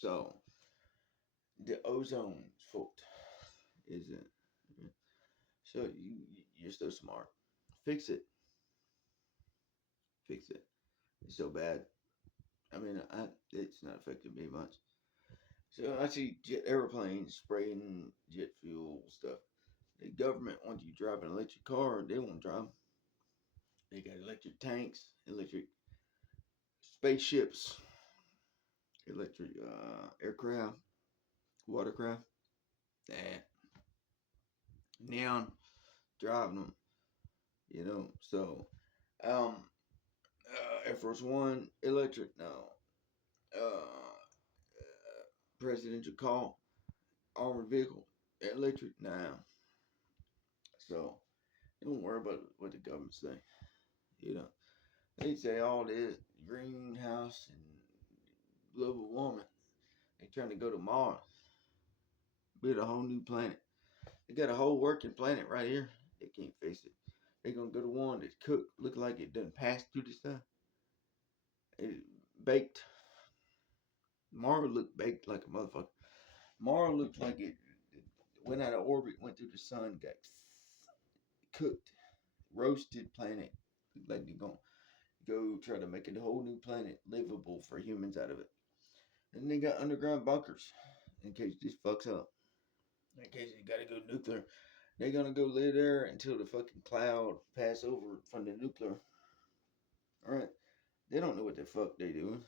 So the ozone's fault, is it? So you're so smart. Fix it. Fix it. It's so bad. I mean, it's not affecting me much. So I see jet airplanes spraying jet fuel stuff. The government wants you to drive an electric car. They won't drive. They got electric tanks, electric spaceships, electric aircraft, watercraft. Nah, neon driving them. So um, Air Force One electric. No, presidential call armored vehicle electric. Nah. So don't worry about what the government say. You know, they say all this greenhouse and global warming. They trying to go to Mars, build a whole new planet. They got a whole working planet right here. They can't face it. They gonna go to one that's cooked, look like it done passed through the sun. It baked. Mars looked baked like a motherfucker. Mars looked like it went out of orbit, went through the sun, got cooked, roasted planet. Looked like they gonna go try to make a whole new planet livable for humans out of it. And they got underground bunkers in case this fucks up. In case you gotta go nuclear. They're gonna go live there until the fucking cloud pass over from the nuclear. Alright? They don't know what the fuck they doing.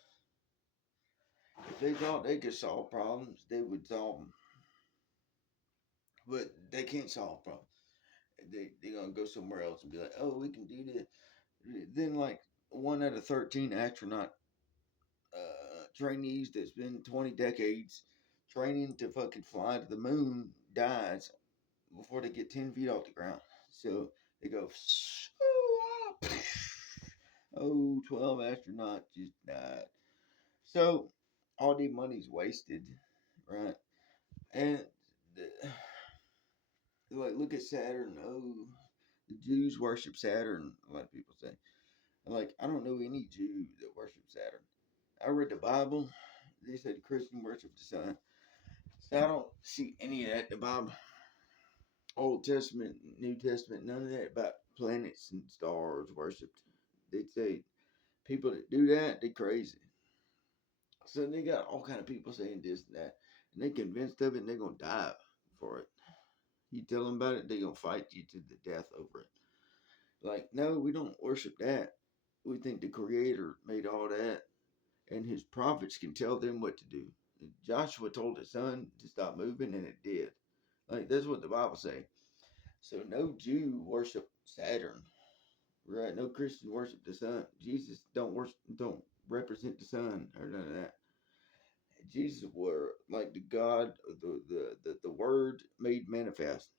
If they thought they could solve problems, they would solve them. But they can't solve problems. They gonna go somewhere else and be like, oh, we can do this. Then like 1 out of 13 astronaut trainees that's been 20 decades training to fucking fly to the moon dies before they get 10 feet off the ground. So they go, oh, 12 astronauts just died. So all the money's wasted, right? And like, look at Saturn. Oh, the Jews worship Saturn. A lot of people say. Like, I don't know any Jew that worship Saturn. I read the Bible. They said Christian worship the sun. So I don't see any of that in the Bible. Old Testament, New Testament, none of that about planets and stars worshipped. They'd say people that do that, they crazy. So they got all kind of people saying this and that, and they convinced of it, and they're gonna die for it. You tell them about it, they're gonna fight you to the death over it. Like, no, we don't worship that. We think the Creator made all that, and His prophets can tell them what to do. Joshua told the sun to stop moving, and it did. Like, that's what the Bible say. So no Jew worship Saturn, right? No Christian worship the sun. Jesus don't represent the sun or none of that. Jesus were like the God, the Word made manifest,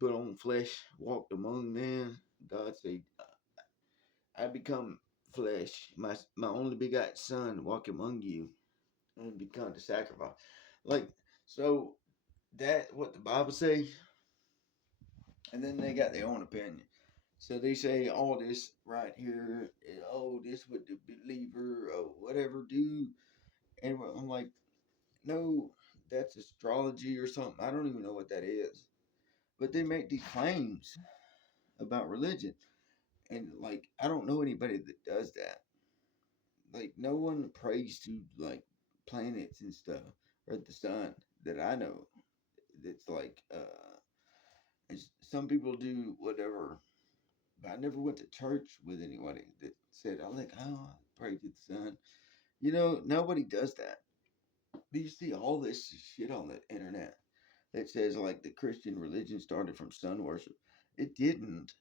put on flesh, walked among men. God said, "I become flesh, my only begotten Son, walk among you, and become the sacrifice." Like, so that what the Bible say, and then they got their own opinion. So they say all this right here, oh, this what the believer or whatever do, and I'm like, no, that's astrology or something. I don't even know what that is. But they make these claims about religion. And like I don't know anybody that does that. Like no one prays to like planets and stuff or the sun that I know. That's like some people do whatever. But I never went to church with anybody that said, I like, oh, I pray to the sun. Nobody does that. But you see all this shit on the internet that says like the Christian religion started from sun worship. It didn't.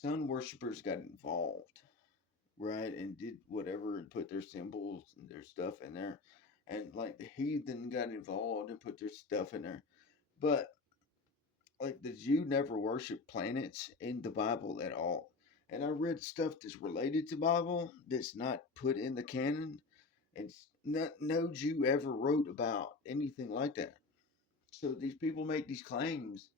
Sun worshippers got involved, right, and did whatever and put their symbols and their stuff in there. And like the heathen got involved and put their stuff in there. But like the Jew never worshiped planets in the Bible at all. And I read stuff that's related to Bible that's not put in the canon. And no Jew ever wrote about anything like that. So these people make these claims,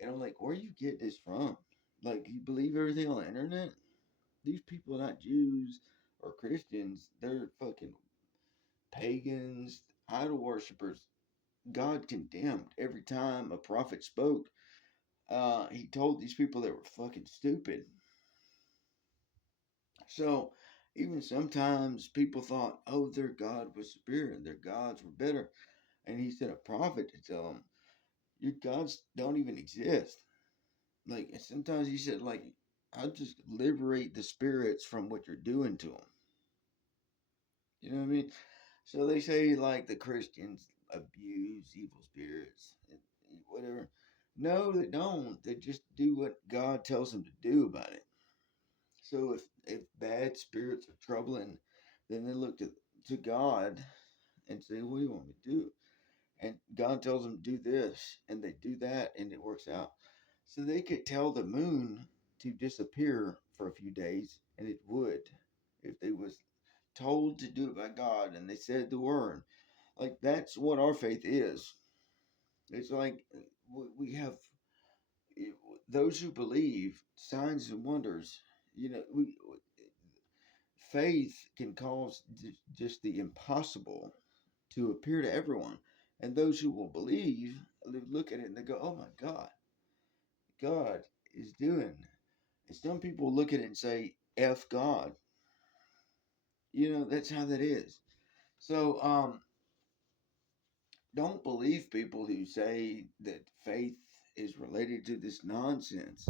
and I'm like, where you get this from? Like, you believe everything on the internet? These people are not Jews or Christians. They're fucking pagans, idol worshippers, God condemned every time a prophet spoke. He told these people they were fucking stupid. So even sometimes people thought, oh, their God was superior, their gods were better. And he sent a prophet to tell them, your gods don't even exist. Like, and sometimes he said, like, I'll just liberate the spirits from what you're doing to them. You know what I mean? So they say, like, the Christians abuse evil spirits, and whatever. No, they don't. They just do what God tells them to do about it. So if bad spirits are troubling, then they look to God and say, what do you want me to do? And God tells them do this, and they do that, and it works out. So they could tell the moon to disappear for a few days, and it would, if they was told to do it by God and they said the word. Like, that's what our faith is. It's like we have those who believe signs and wonders. You know, faith can cause just the impossible to appear to everyone. And those who will believe look at it and they go, oh my God, God is doing. And some people look at it and say, F God. You know, that's how that is. So, don't believe people who say that faith is related to this nonsense.